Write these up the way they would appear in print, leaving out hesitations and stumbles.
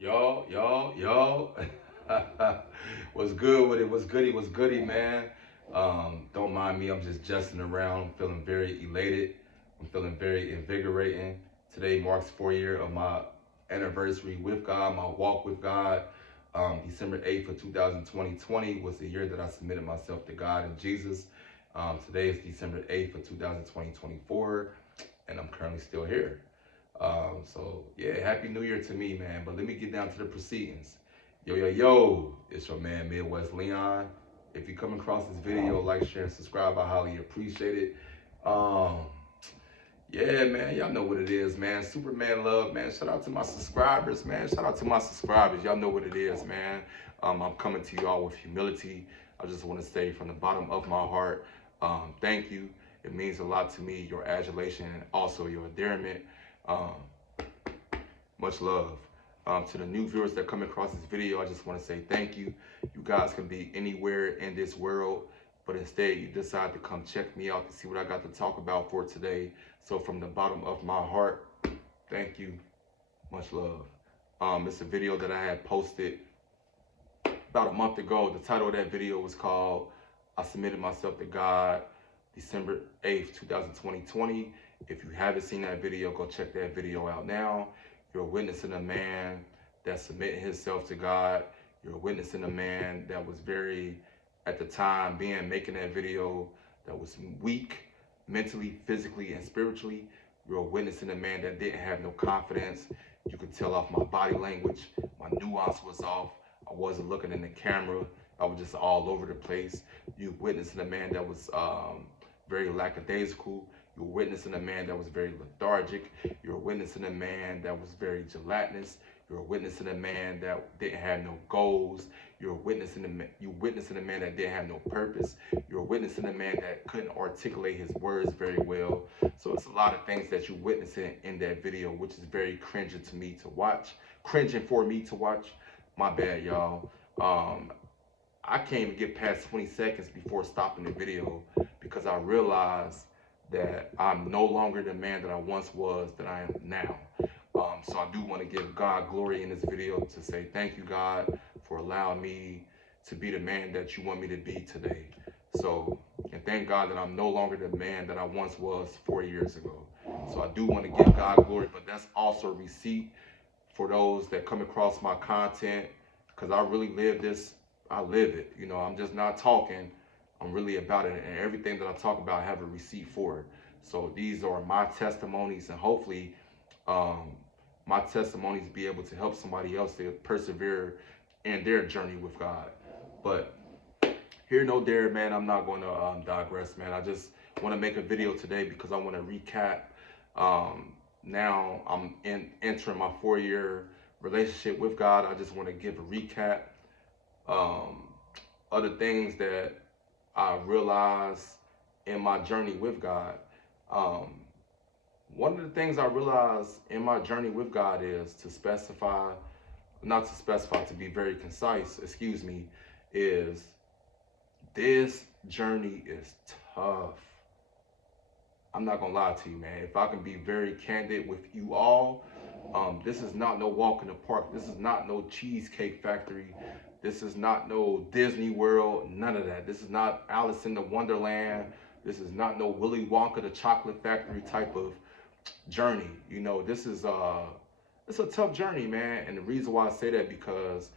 Yo. What's good with it? What's goody? What's goody, man? Don't mind me. I'm just jesting around. I'm feeling very elated. I'm feeling very invigorating. Today marks 4 year of my anniversary with God, my walk with God. December 8th of 2020 was the year that I submitted myself to God and Jesus. Today is December 8th of 2024, and I'm currently still here. So yeah, happy New Year to me, man. But let me get down to the proceedings. Yo, it's your man Midwest Leon. If you come across this video, like, share, and subscribe. I highly appreciate it. Um, yeah, man, y'all know what it is, man. Superman love, man. Shout out to my subscribers, man. Shout out to my subscribers. Y'all know what it is, man. I'm coming to y'all with humility. I just want to say from the bottom of my heart, thank you. It means a lot to me, your adulation and also your endearment. Um, Much love. To the new viewers that come across this video, I just want to say thank you. You guys can be anywhere in this world, but instead you decide to come check me out to see what I got to talk about for today. So from the bottom of my heart, thank you. Much love. It's a video that I had posted about a month ago. The title of that video was called I Submitted Myself to God, December 8th, 2020. If you haven't seen that video, go check that video out now. You're witnessing a man that submitted himself to God. You're witnessing a man that was very, at the time, making that video, that was weak, mentally, physically, and spiritually. You're witnessing a man that didn't have no confidence. You could tell off my body language. My nuance was off. I wasn't looking in the camera. I was just all over the place. You witnessing a man that was very lackadaisical. You're witnessing a man that was very lethargic. You're witnessing a man that was very gelatinous. You're witnessing a man that didn't have no goals. You're witnessing a man that didn't have no purpose. You're witnessing a man that couldn't articulate his words very well. So it's a lot of things that you're witnessing in that video, which is very cringing to me to watch. Cringing for me to watch. My bad, y'all. I can't even get past 20 seconds before stopping the video because I realized that I'm no longer the man that I once was, that I am now. So I do want to give God glory in this video to say thank you, God, for allowing me to be the man that you want me to be today. So, and thank God that I'm no longer the man that I once was 4 years ago. So I do want to give God glory, but that's also a receipt for those that come across my content, because I really live this. I live it. You know, I'm just not talking. I'm really about it, and everything that I talk about, I have a receipt for it. So these are my testimonies, and hopefully my testimonies be able to help somebody else to persevere in their journey with God. But here, no there, man, I'm not going to digress, man. I just want to make a video today because I want to recap. Now I'm entering my 4 year relationship with God. I just want to give a recap of the things that I realized in my journey with God. One of the things I realized in my journey with God is to be very concise, excuse me, is this journey is tough. I'm not gonna lie to you, man. If I can be very candid with you all, this is not no walk in the park. This is not no Cheesecake Factory. This is not no Disney World. None of that. This is not Alice in the Wonderland. This is not no Willy Wonka the Chocolate Factory type of journey. You know, this is it's a tough journey, man. And the reason why I say that, because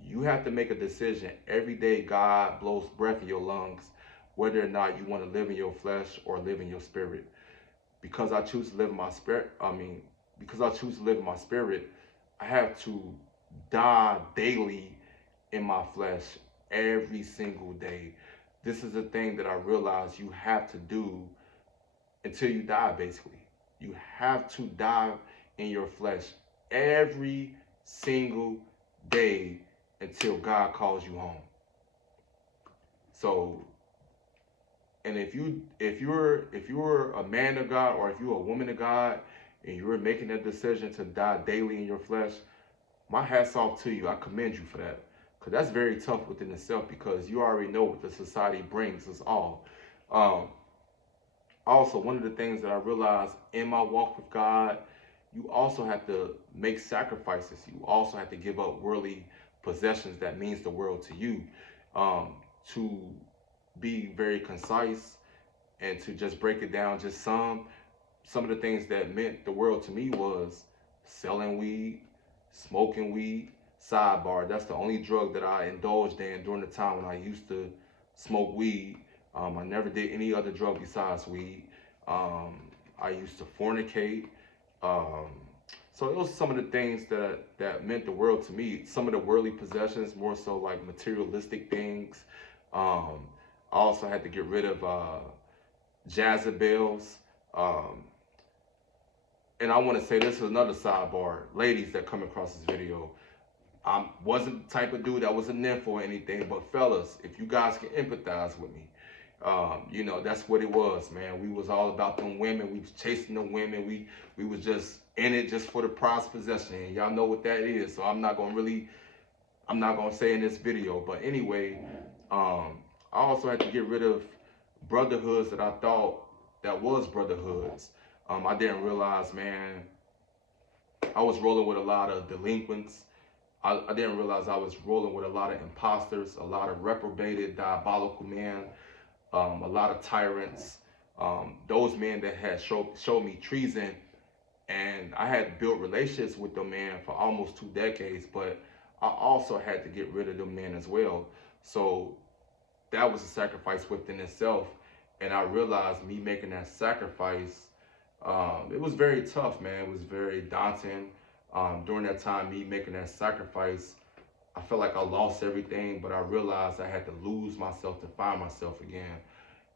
you have to make a decision every day. God blows breath in your lungs, whether or not you want to live in your flesh or live in your spirit. Because I choose to live in my spirit, because I choose to live in my spirit, I have to die daily in my flesh every single day. This is a thing that I realize you have to do until you die, basically. You have to die in your flesh every single day until God calls you home. So, and if you're a man of God, or if you're a woman of God, and you're making that decision to die daily in your flesh, my hat's off to you. I commend you for that, because that's very tough within itself, because you already know what the society brings us all. Also, one of the things that I realized in my walk with God you also have to make sacrifices. You also have to give up worldly possessions that means the world to you. To be very concise and to just break it down, just some of the things that meant the world to me was selling weed, smoking weed. Sidebar, that's the only drug that I indulged in during the time when I used to smoke weed. I never did any other drug besides weed. I used to fornicate. Um, so it was some of the things that meant the world to me. Some of the worldly possessions, more so like materialistic things. Um, I also had to get rid of Jezebels. Um, and I want to say this is another sidebar, ladies that come across this video. I wasn't the type of dude that was a nymph or anything, but fellas, if you guys can empathize with me, you know, that's what it was, man. We was all about them women. We was chasing the women. We was just in it just for the prize possession. And y'all know what that is. So I'm not gonna say in this video. But anyway, I also had to get rid of brotherhoods that I thought that was brotherhoods. I didn't realize, man, I was rolling with a lot of delinquents. I didn't realize I was rolling with a lot of imposters, a lot of reprobated, diabolical men, a lot of tyrants, those men that had showed me treason. And I had built relationships with them men for almost 2 decades, but I also had to get rid of them men as well. So that was a sacrifice within itself. And I realized me making that sacrifice, it was very tough, man. It was very daunting. During that time, me making that sacrifice, I felt like I lost everything, but I realized I had to lose myself to find myself again.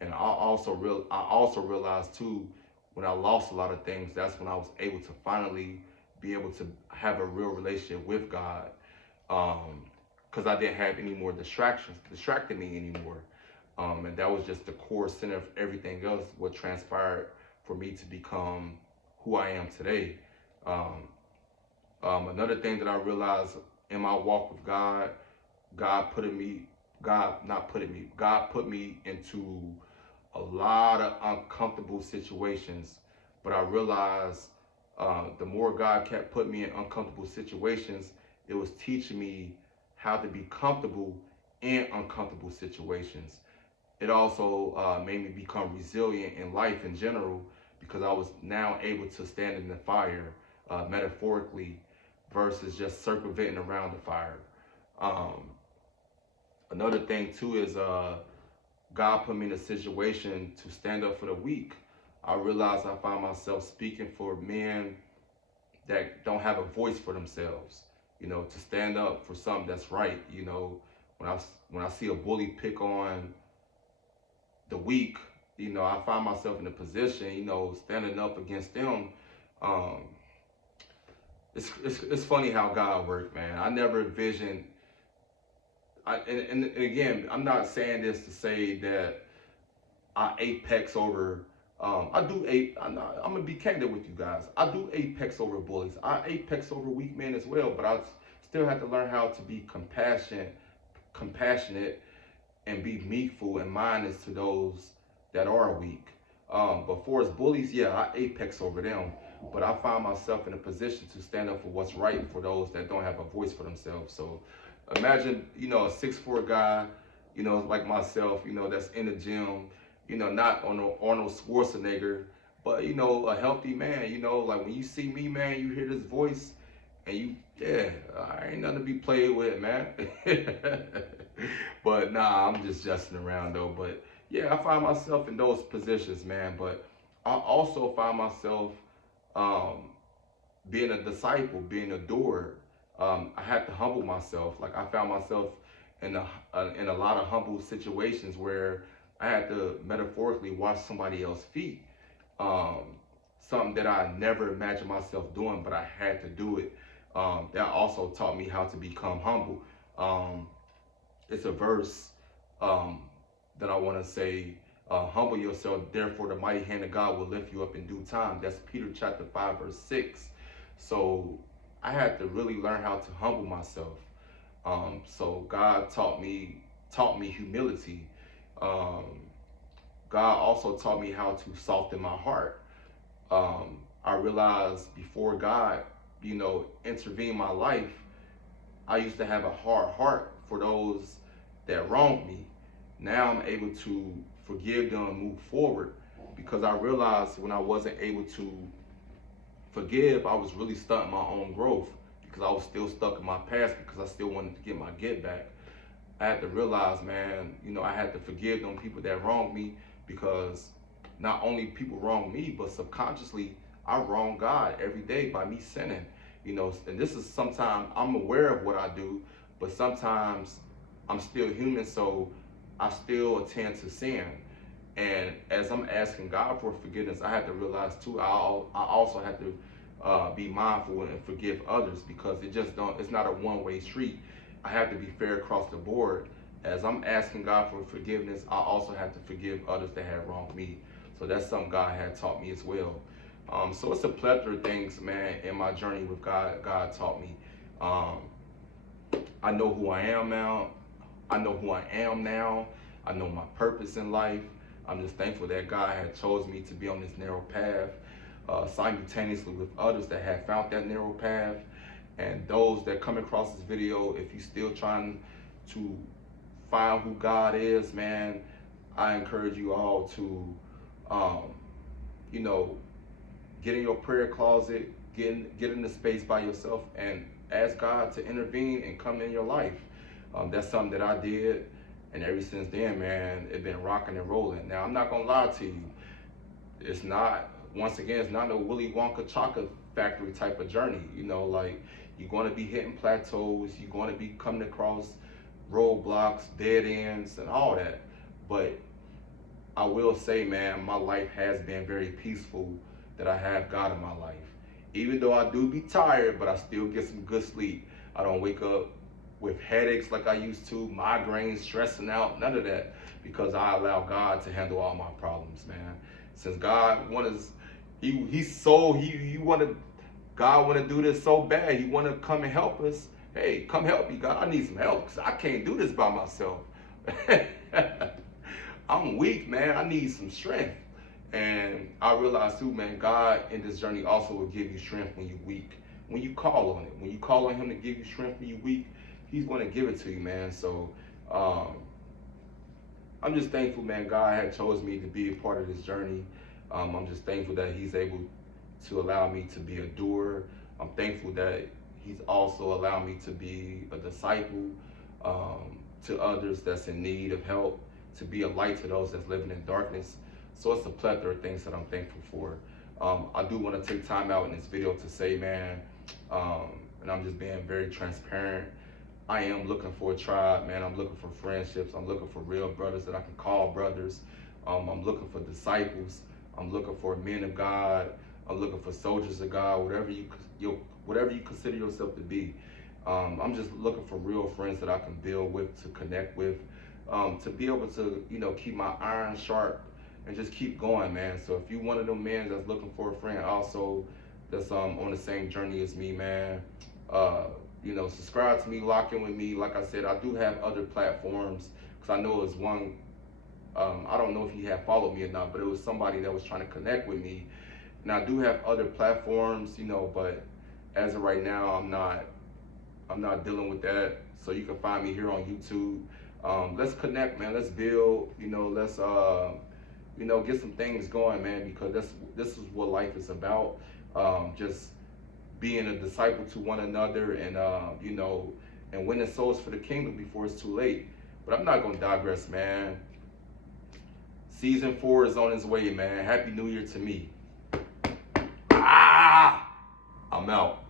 And I also realized too, when I lost a lot of things, that's when I was able to finally be able to have a real relationship with God. Because I didn't have any more distractions distracting me anymore. And that was just the core center of everything else, what transpired for me to become who I am today. Another thing that I realized in my walk with God, God put me into a lot of uncomfortable situations. But I realized the more God kept putting me in uncomfortable situations, it was teaching me how to be comfortable in uncomfortable situations. It also made me become resilient in life in general, because I was now able to stand in the fire, metaphorically, versus just circumventing around the fire. Um, Another thing too is God put me in a situation to stand up for the weak. I realized I found myself speaking for men that don't have a voice for themselves. You know, to stand up for something that's right. You know, when I see a bully pick on the weak, you know, I find myself in a position, you know, standing up against them. Um, it's funny how God works, man. I never envisioned. And again, I'm not saying this to say that I apex over. I'm gonna be candid with you guys. I do apex over bullies. I apex over weak men as well. But I still have to learn how to be compassionate, and be meekful and mindless to those that are weak. But for as bullies, yeah, I apex over them. But I find myself in a position to stand up for what's right for those that don't have a voice for themselves. So imagine, you know, a 6'4" guy, you know, like myself, you know, that's in the gym, you know, not on no Arnold Schwarzenegger, but, you know, a healthy man, you know, like when you see me, man, you hear this voice and yeah, I ain't nothing to be played with, man. But nah, I'm just jesting around though. But yeah, I find myself in those positions, man. But I also find myself um, being a disciple, being a doer. I had to humble myself. Like I found myself in a lot of humble situations where I had to metaphorically wash somebody else's feet. Um, Something that I never imagined myself doing, but I had to do it. That also taught me how to become humble. Um, it's a verse um, that I want to say, humble yourself, therefore the mighty hand of God will lift you up in due time. That's Peter chapter 5, verse 6. So I had to really learn how to humble myself. So God taught me humility. Um, God also taught me how to soften my heart. I realized before God, intervened in my life, I used to have a hard heart for those that wronged me. Now I'm able to forgive them and move forward because I realized when I wasn't able to forgive, I was really stunting my own growth because I was still stuck in my past because I still wanted to get my get back. I had to realize, man, I had to forgive them people that wronged me because not only people wrong me, but subconsciously I wrong God every day by me sinning. And this is sometimes I'm aware of what I do, but sometimes I'm still human, so I still tend to sin. And as I'm asking God for forgiveness, I had to realize too, I also have to be mindful and forgive others because it's not a one-way street. I have to be fair across the board. As I'm asking God for forgiveness, I also have to forgive others that have wronged me. So that's something God had taught me as well. So it's a plethora of things, man, in my journey with God. God taught me. I know who I am now. I know who I am now. I know my purpose in life. I'm just thankful that God had chose me to be on this narrow path, simultaneously with others that have found that narrow path. And those that come across this video, if you're still trying to find who God is, man, I encourage you all to, you know, get in your prayer closet, get in the space by yourself and ask God to intervene and come in your life. That's something that I did. And ever since then, man, it's been rocking and rolling. Now, I'm not going to lie to you. It's not, once again, it's not a Willy Wonka chocolate factory type of journey. Like you're going to be hitting plateaus. You're going to be coming across roadblocks, dead ends, and all that. But I will say, man, my life has been very peaceful that I have God in my life. Even though I do be tired, but I still get some good sleep. I don't wake up with headaches like I used to, migraines, stressing out, none of that, because I allow God to handle all my problems, man. Since God wants, God want to do this so bad. He want to come and help us. Hey, come help me, God. I need some help because I can't do this by myself. I'm weak, man. I need some strength. And I realize too, man, God in this journey also will give you strength when you're weak. When you call on it. When you call on him to give you strength when you're weak, he's going to give it to you, man. So I'm just thankful, man. God had chose me to be a part of this journey. I'm just thankful that he's able to allow me to be a doer. I'm thankful that he's also allowed me to be a disciple to others that's in need of help, to be a light to those that's living in darkness. So it's a plethora of things that I'm thankful for. I do want to take time out in this video to say, man, and I'm just being very transparent, I am looking for a tribe, man. I'm looking for friendships. I'm looking for real brothers that I can call brothers. I'm looking for disciples. I'm looking for men of God. I'm looking for soldiers of God, whatever you consider yourself to be. I'm just looking for real friends that I can build with, to connect with, to be able to, keep my iron sharp and just keep going, man. So if you're one of them men that's looking for a friend also that's on the same journey as me, man, subscribe to me, lock in with me. Like I said, I do have other platforms because I know it's one, I don't know if he had followed me or not, but it was somebody that was trying to connect with me. And I do have other platforms, but as of right now, I'm not dealing with that. So you can find me here on YouTube. Let's connect, man. Let's build, let's get some things going, man, because this is what life is about. Just being a disciple to one another and and winning souls for the kingdom before it's too late. But I'm not gonna digress, man. Season 4 is on its way, man. Happy New Year to me. I'm out.